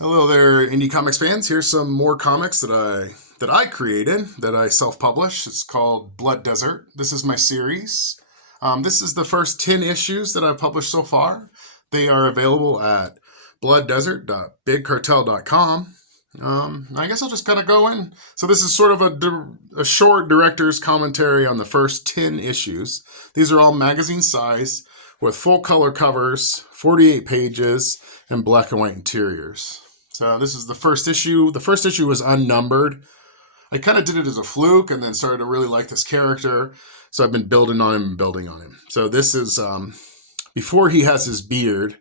Hello there, indie comics fans. Here's some more comics that I created, that I self-published. It's called Blood Desert. This is my series. This is the first 10 issues that I've published so far. They are available at blooddesert.bigcartel.com. I guess I'll just kind of go in. So this is sort of a short director's commentary on the first 10 issues. These are all magazine size with full color covers, 48 pages, and black and white interiors. So this is the first issue. The first issue was unnumbered. I kind of did it as a fluke and then started to really like this character. So I've been building on him and building on him. So this is before he has his beard.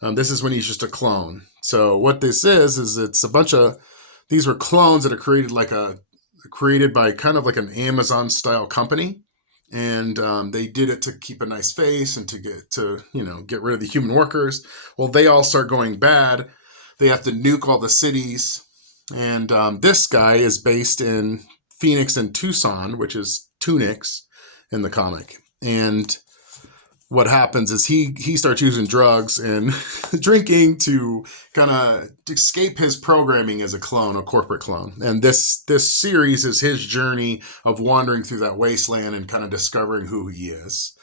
This is when he's just a clone. So what this is it's a bunch of, these were clones that are created by kind of like an Amazon style company. And they did it to keep a nice face and to get rid of the human workers. Well, they all start going bad. They have to nuke all the cities. And this guy is based in Phoenix and Tucson, which is Tunix in the comic. And what happens is he starts using drugs and drinking to kind of escape his programming as a clone, a corporate clone. And this series is his journey of wandering through that wasteland and kind of discovering who he is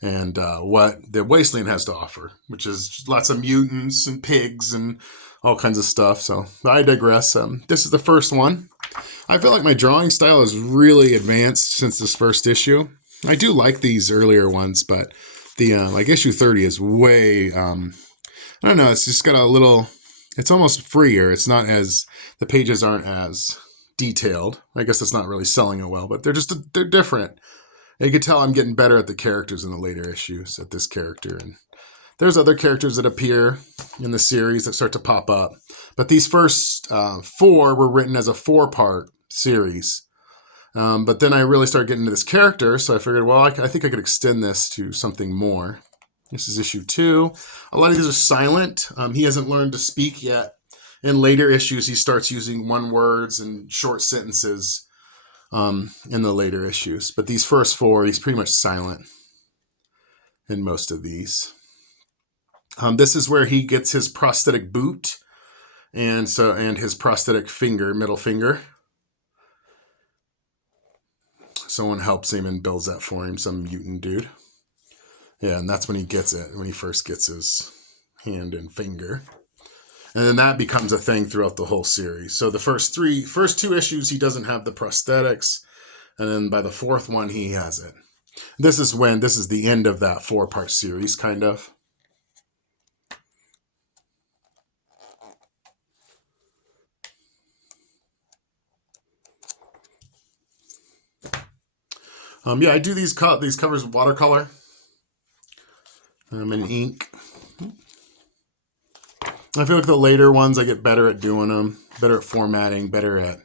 and what the wasteland has to offer, which is lots of mutants and pigs and all kinds of stuff. So I digress. This is the first one. I feel like my drawing style is really advanced since this first issue. I do like these earlier ones, but the like issue 30 is way, I don't know, it's just got a little, it's almost freer. It's not as, the pages aren't as detailed. I guess it's not really selling it well, but they're different. You can tell I'm getting better at the characters in the later issues, at this character. And there's other characters that appear in the series that start to pop up. But these first 4 were written as a 4-part series. But then I really started getting into this character, so I figured, well, I think I could extend this to something more. This is issue 2. A lot of these are silent. He hasn't learned to speak yet. In later issues, he starts using one words and short sentences in the later issues. But these first 4, he's pretty much silent in most of these. This is where he gets his prosthetic boot and his prosthetic finger, middle finger. Someone helps him and builds that for him, some mutant dude. Yeah, and that's when he gets it, when he first gets his hand and finger. And then that becomes a thing throughout the whole series. So the first 2 issues, he doesn't have the prosthetics. And then by the 4th one, he has it. This is the end of that 4-part series, kind of. Yeah, I do these covers with watercolor and ink. I feel like the later ones, I get better at doing them, better at formatting, better at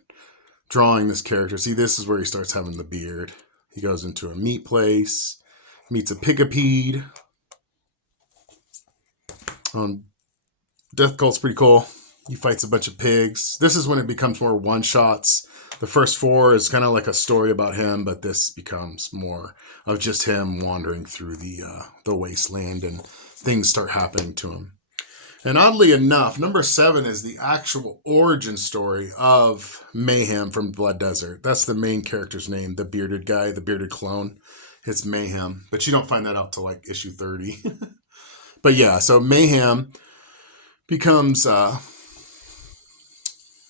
drawing this character. See, this is where he starts having the beard. He goes into a meat place, meets a pigapede. Death Cult's pretty cool. He fights a bunch of pigs. This is when it becomes more one-shots. The first 4 is kind of like a story about him, but this becomes more of just him wandering through the wasteland and things start happening to him. And oddly enough, number 7 is the actual origin story of Mayhem from Blood Desert. That's the main character's name, the bearded guy, the bearded clone. It's Mayhem, but you don't find that out till like issue 30. But yeah, so Mayhem becomes...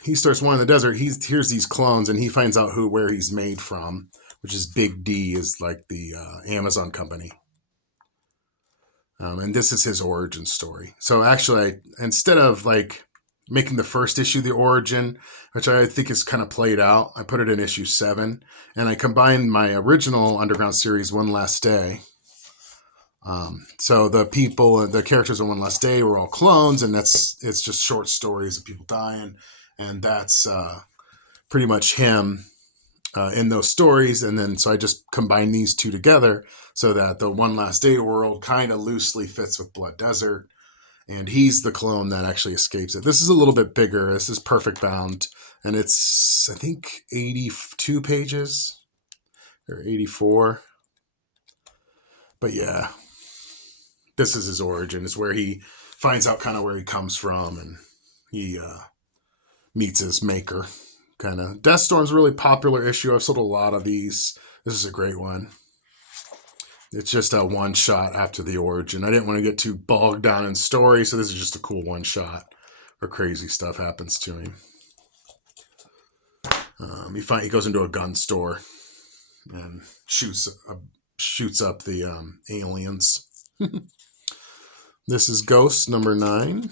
he starts wandering the desert. He hears these clones, and he finds out where he's made from, which is Big D, is like the Amazon company. And this is his origin story. So actually, instead of like making the first issue the origin, which I think is kind of played out, I put it in issue 7, and I combined my original Underground series, One Last Day. So the characters in One Last Day were all clones, and it's just short stories of people dying. And that's pretty much him in those stories. And then so I just combined these 2 together so that the One Last Day world kind of loosely fits with Blood Desert. And he's the clone that actually escapes it. This is a little bit bigger. This is perfect bound. And it's, I think, 82 pages or 84. But yeah, this is his origin. It's where he finds out kind of where he comes from and he meets his maker. Kind of. Deathstorm's a really popular issue. I've sold a lot of these. This is a great one. It's just a one shot after the origin. I didn't want to get too bogged down in story, so this is just a cool one shot where crazy stuff happens to him. He goes into a gun store and shoots up the aliens. This is Ghost number 9.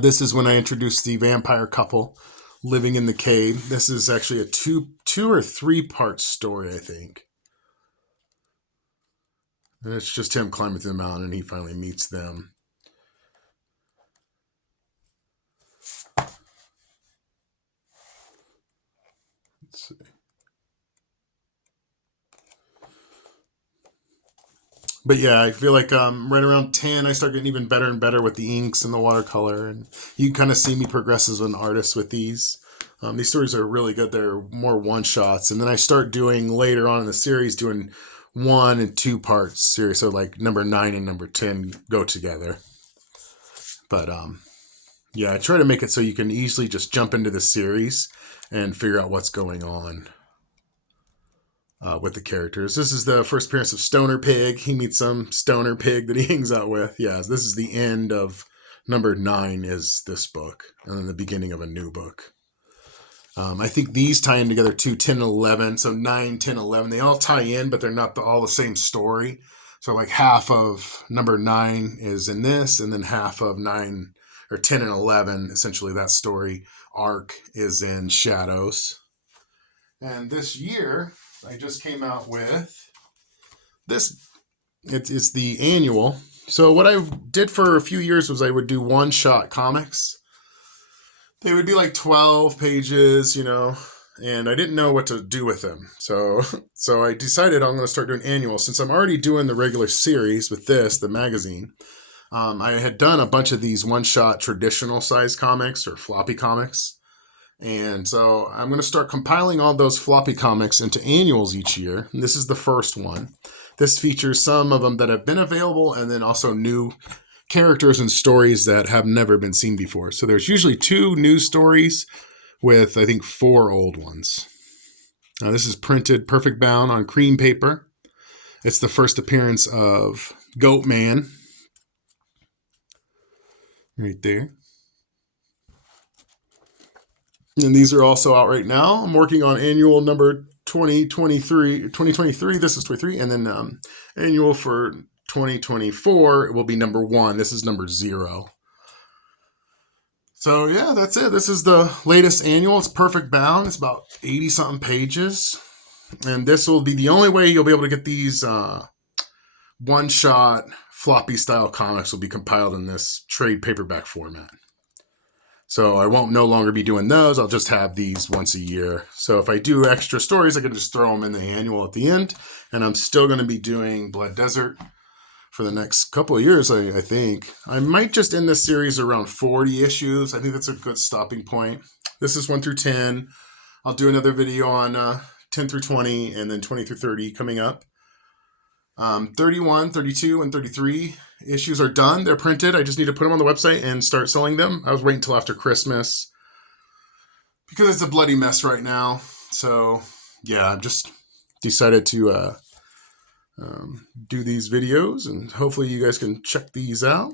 This is when I introduced the vampire couple living in the cave. This is actually a two or 3 part story, I think. And it's just him climbing through the mountain, and he finally meets them. Let's see. But yeah, I feel like right around 10, I start getting even better and better with the inks and the watercolor. And you can kind of see me progress as an artist with these. These stories are really good. They're more one-shots. And then I start doing, later on in the series, doing 1 and 2 parts series. So like number 9 and number 10 go together. But yeah, I try to make it so you can easily just jump into the series and figure out what's going on with the characters. This is the first appearance of Stoner Pig. He meets some Stoner Pig that he hangs out with. Yeah, this is the end of number 9 is this book. And then the beginning of a new book. I think these tie in together too, 10 and 11. So 9, 10, 11. They all tie in, but they're not all the same story. So like half of number 9 is in this, and then half of 9 or 10 and 11, essentially that story arc is in Shadows. And this year, I just came out with this. It's the annual. So what I did for a few years was I would do one-shot comics. They would be like 12 pages, and I didn't know what to do with them. So I decided I'm going to start doing annual. Since I'm already doing the regular series with this, the magazine, I had done a bunch of these one-shot traditional size comics or floppy comics. And so I'm going to start compiling all those floppy comics into annuals each year. And this is the first one. This features some of them that have been available and then also new characters and stories that have never been seen before. So there's usually 2 new stories with, I think, 4 old ones. Now this is printed perfect bound on cream paper. It's the first appearance of Goat Man. Right there. And these are also out right now. I'm working on annual number 2023. This is 23. And then annual for 2024, it will be number 1. This is number 0. So yeah, that's it. This is the latest annual. It's perfect bound. It's about 80-something pages. And this will be the only way you'll be able to get these one-shot floppy style comics will be compiled in this trade paperback format. So I won't no longer be doing those. I'll just have these once a year. So if I do extra stories, I can just throw them in the annual at the end. And I'm still going to be doing Blood Desert for the next couple of years, I think. I might just end this series around 40 issues. I think that's a good stopping point. This is 1 through 10. I'll do another video on 10 through 20 and then 20 through 30 coming up. 31, 32, and 33 issues are done. They're printed. I just need to put them on the website and start selling them. I was waiting until after Christmas because it's a bloody mess right now. So yeah, I've just decided to do these videos, and hopefully you guys can check these out.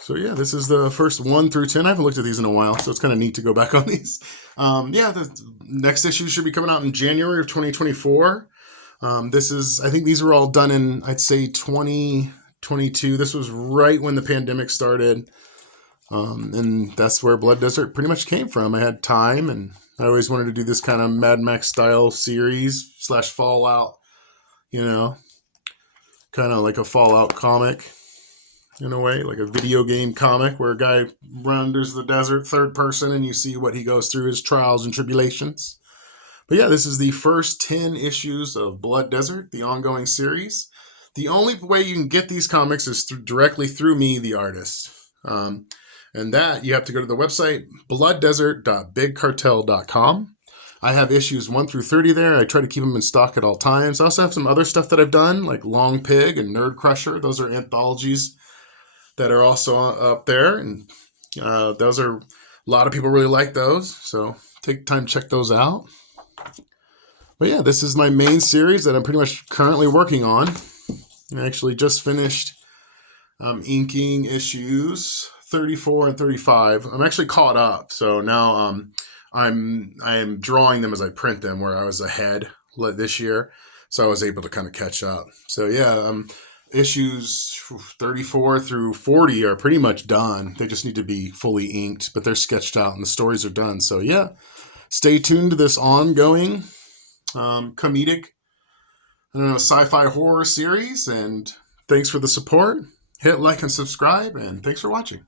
So yeah, this is the first 1 through 10. I haven't looked at these in a while, so it's kind of neat to go back on these. Yeah, the next issue should be coming out in January of 2024. I think these were all done in, I'd say, 2022. This was right when the pandemic started. And that's where Blood Desert pretty much came from. I had time, and I always wanted to do this kind of Mad Max style series / Fallout, kind of like a Fallout comic in a way, like a video game comic where a guy wanders the desert third person and you see what he goes through, his trials and tribulations. But yeah, this is the first 10 issues of Blood Desert, the ongoing series. The only way you can get these comics is directly through me, the artist. And that you have to go to the website blooddesert.bigcartel.com. I have issues 1 through 30 there. I try to keep them in stock at all times. I also have some other stuff that I've done, like Long Pig and Nerd Crusher. Those are anthologies that are also up there, and those are a lot of people really like those. So take time to check those out. But yeah, this is my main series that I'm pretty much currently working on. I actually just finished inking issues 34 and 35. I'm actually caught up, so now I am drawing them as I print them, where I was ahead this year, so I was able to kind of catch up. So yeah, issues 34 through 40 are pretty much done. They just need to be fully inked, but they're sketched out and the stories are done. So yeah, stay tuned to this ongoing comedic, sci-fi horror series, and thanks for the support. Hit like and subscribe, and thanks for watching.